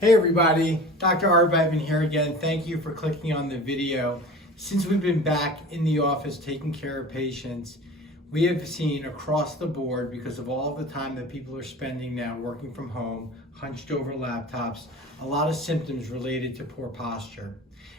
Hey everybody, Dr. Art Beitman here again. Thank you for clicking on the video. Since we've been back in the office taking care of patients, we have seen across the board, because of all the time that people are spending now working from home, hunched over laptops, a lot of symptoms related to poor posture.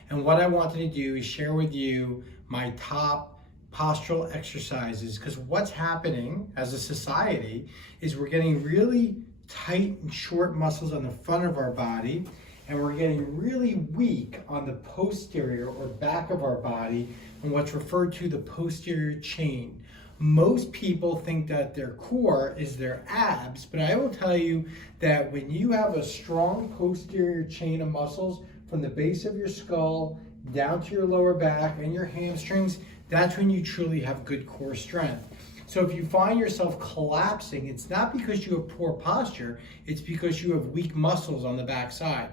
And what I wanted to do is share with you my top postural exercises, because what's happening as a society is we're getting really tight and short muscles on the front of our body, and we're getting really weak on the posterior or back of our body and what's referred to the posterior chain. Most people think that their core is their abs, but I will tell you that when you have a strong posterior chain of muscles from the base of your skull down to your lower back and your hamstrings, that's when you truly have good core strength. So if you find yourself collapsing, it's not because you have poor posture, it's because you have weak muscles on the back side.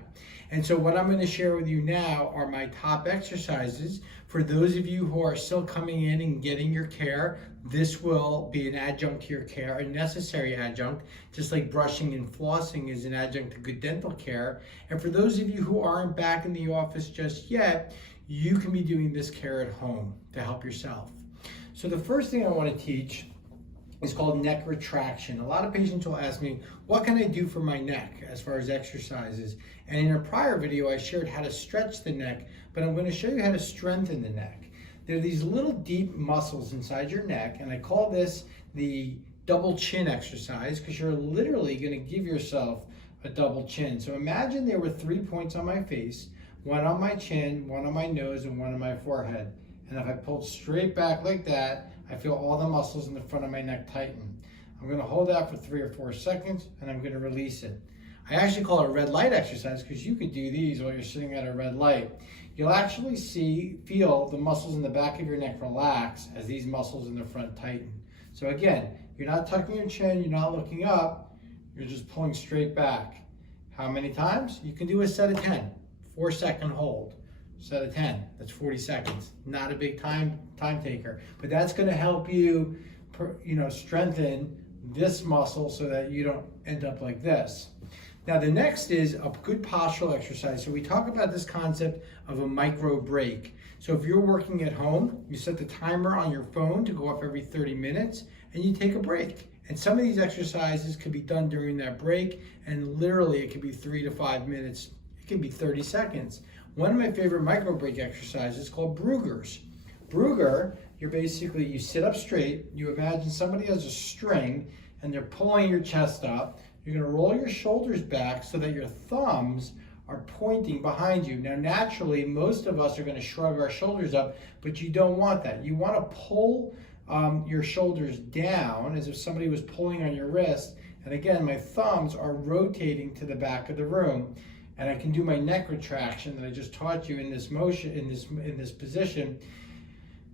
And so what I'm going to share with you now are my top exercises. For those of you who are still coming in and getting your care, this will be an adjunct to your care, a necessary adjunct, just like brushing and flossing is an adjunct to good dental care. And for those of you who aren't back in the office just yet, you can be doing this care at home to help yourself. So the first thing I want to teach is called neck retraction. A lot of patients will ask me, what can I do for my neck as far as exercises? And in a prior video, I shared how to stretch the neck, but I'm going to show you how to strengthen the neck. There are these little deep muscles inside your neck, and I call this the double chin exercise because you're literally going to give yourself a double chin. So imagine there were 3 points on my face, one on my chin, one on my nose, and one on my forehead. And if I pulled straight back like that, I feel all the muscles in the front of my neck tighten. I'm going to hold that for 3 or 4 seconds, and I'm going to release it. I actually call it a red light exercise because you could do these while you're sitting at a red light. You'll actually feel the muscles in the back of your neck relax as these muscles in the front tighten. So again, you're not tucking your chin, you're not looking up, you're just pulling straight back. How many times? You can do a set of 10, 4-second hold. Set of 10, that's 40 seconds. Not a big time taker, but that's going to help you, strengthen this muscle so that you don't end up like this. Now the next is a good postural exercise. So we talk about this concept of a micro break. So if you're working at home, you set the timer on your phone to go off every 30 minutes and you take a break. And some of these exercises could be done during that break, and literally it could be 3 to 5 minutes. It can be 30 seconds. One of my favorite micro break exercises is called Brugers. Bruger, you sit up straight, you imagine somebody has a string and they're pulling your chest up. You're going to roll your shoulders back so that your thumbs are pointing behind you. Now naturally, most of us are going to shrug our shoulders up, but you don't want that. You want to pull your shoulders down as if somebody was pulling on your wrist. And again, my thumbs are rotating to the back of the room. And I can do my neck retraction that I just taught you in this motion, in this position.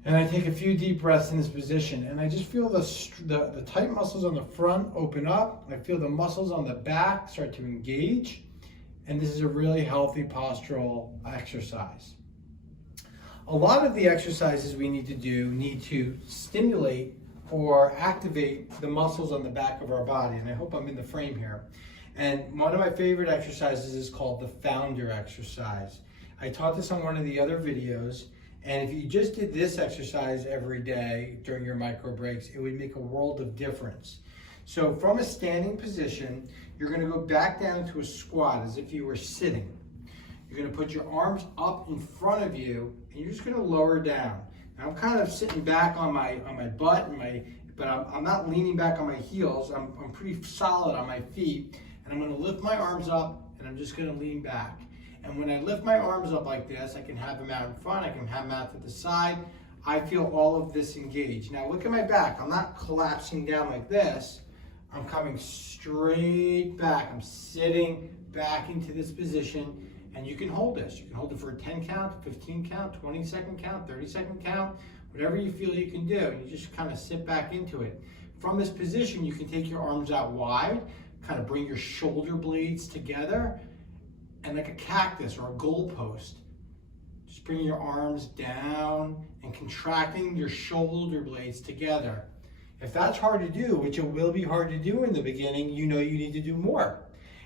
And I take a few deep breaths in this position, and I just feel the tight muscles on the front open up. I feel the muscles on the back start to engage, and this is a really healthy postural exercise. A lot of the exercises we need to do need to stimulate or activate the muscles on the back of our body, and I hope I'm in the frame here. And one of my favorite exercises is called the founder exercise. I taught this on one of the other videos, and if you just did this exercise every day during your micro breaks, it would make a world of difference. So from a standing position, you're going to go back down to a squat as if you were sitting. You're going to put your arms up in front of you, and you're just going to lower down. Now I'm kind of sitting back on my butt, but I'm not leaning back on my heels. I'm pretty solid on my feet. And I'm going to lift my arms up, and I'm just going to lean back. And when I lift my arms up like this, I can have them out in front, I can have them out to the side. I feel all of this engaged. Now look at my back. I'm not collapsing down like this. I'm coming straight back. I'm sitting back into this position, and you can hold this. You can hold it for a 10 count, 15 count, 20-second count, 30-second count, whatever you feel you can do. And you just kind of sit back into it. From this position, you can take your arms out wide, kind of bring your shoulder blades together, and like a cactus or a goalpost, just bring your arms down and contracting your shoulder blades together. If that's hard to do, which it will be hard to do in the beginning, you know you need to do more.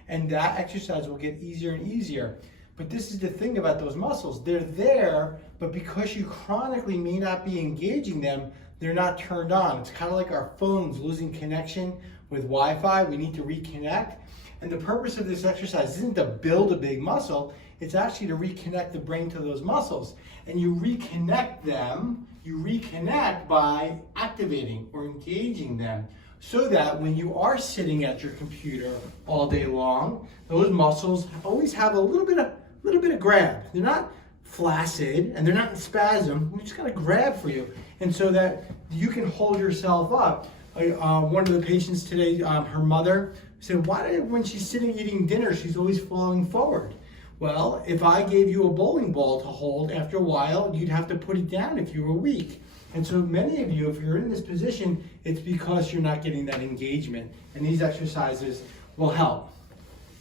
and that exercise will get easier and easier. But this is the thing about those muscles. They're there, but because you chronically may not be engaging them, they're not turned on. It's kind of like our phones losing connection with Wi-Fi. We need to reconnect. And the purpose of this exercise isn't to build a big muscle, it's actually to reconnect the brain to those muscles. And you reconnect them, you reconnect by activating or engaging them, so that when you are sitting at your computer all day long, those muscles always have a little bit of grab. They're not flaccid and they're not in spasm. We just got to grab for you, and so that you can hold yourself up. One of the patients today, her mother said, "Why when she's sitting eating dinner, she's always falling forward?" Well, if I gave you a bowling ball to hold, after a while, you'd have to put it down if you were weak. And so many of you, if you're in this position, it's because you're not getting that engagement. And these exercises will help.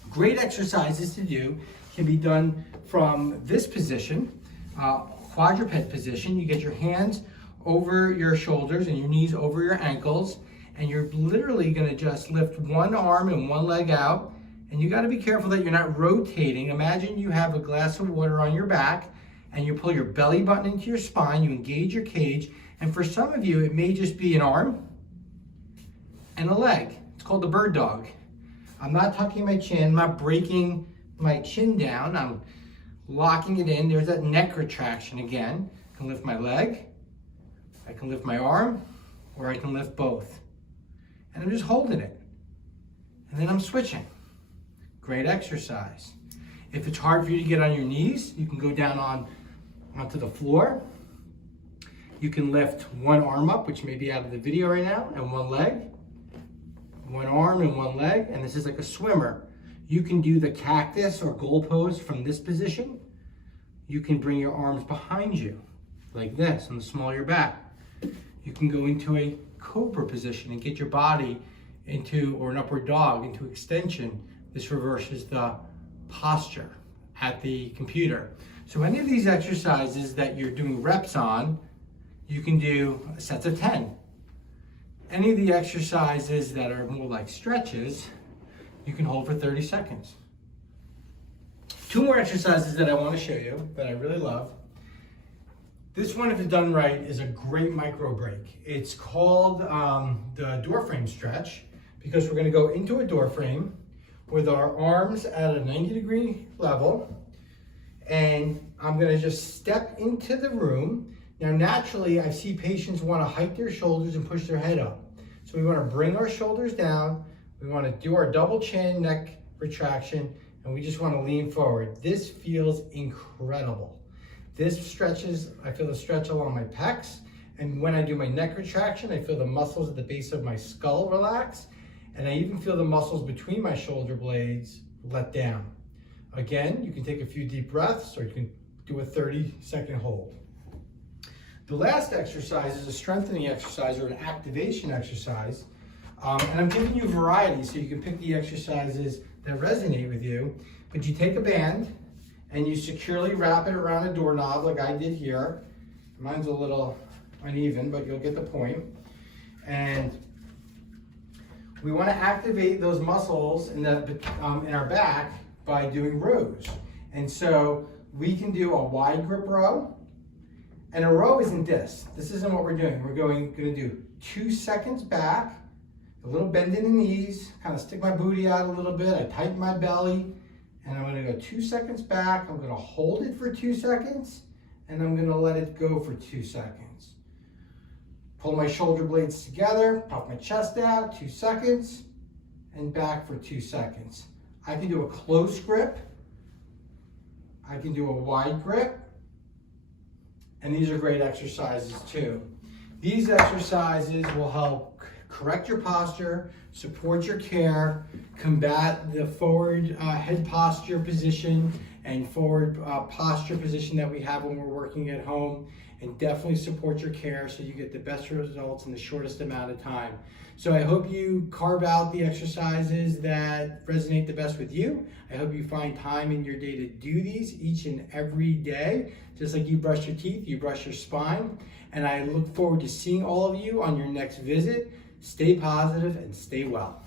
Great exercises to do can be done from this position, quadruped position. You get your hands over your shoulders and your knees over your ankles. And you're literally going to just lift one arm and one leg out. And you got to be careful that you're not rotating. Imagine you have a glass of water on your back and you pull your belly button into your spine, you engage your cage, and for some of you, it may just be an arm and a leg. It's called the bird dog. I'm not tucking my chin, I'm not breaking my chin down, I'm locking it in. There's that neck retraction again. I can lift my leg, I can lift my arm, or I can lift both. And I'm just holding it. And then I'm switching. Great exercise. If it's hard for you to get on your knees, you can go down onto the floor. You can lift one arm up, which may be out of the video right now, and one leg. One arm and one leg, and this is like a swimmer. You can do the cactus or goal pose from this position. You can bring your arms behind you, like this, on the small of your back. You can go into a cobra position and get your body into, or an upward dog, into extension. This reverses the posture at the computer. So any of these exercises that you're doing reps on, you can do sets of 10. Any of the exercises that are more like stretches, you can hold for 30 seconds. Two more exercises that I want to show you that I really love. This one, if it's done right, is a great micro break. It's called the door frame stretch, because we're going to go into a door frame with our arms at a 90-degree level, and I'm going to just step into the room. Now, naturally, I see patients want to hike their shoulders and push their head up. So we want to bring our shoulders down. We want to do our double chin neck retraction, and we just want to lean forward. This feels incredible. This stretches, I feel the stretch along my pecs, and when I do my neck retraction, I feel the muscles at the base of my skull relax, and I even feel the muscles between my shoulder blades let down. Again, you can take a few deep breaths, or you can do a 30-second hold. The last exercise is a strengthening exercise or an activation exercise. And I'm giving you variety so you can pick the exercises that resonate with you. But you take a band and you securely wrap it around a doorknob like I did here. Mine's a little uneven, but you'll get the point. And we want to activate those muscles in our back by doing rows. And so we can do a wide grip row. And a row isn't this. This isn't what we're doing. We're going to do 2 seconds back, a little bend in the knees, kind of stick my booty out a little bit. I tighten my belly, and I'm going to go 2 seconds back. I'm going to hold it for 2 seconds, and I'm going to let it go for 2 seconds. Pull my shoulder blades together, puff my chest out, 2 seconds, and back for 2 seconds. I can do a close grip. I can do a wide grip. And these are great exercises too. These exercises will help correct your posture, support your care, combat the forward head posture position and forward posture position that we have when we're working at home, and definitely support your care so you get the best results in the shortest amount of time. So I hope you carve out the exercises that resonate the best with you. I hope you find time in your day to do these each and every day. Just like you brush your teeth, you brush your spine. And I look forward to seeing all of you on your next visit. Stay positive and stay well.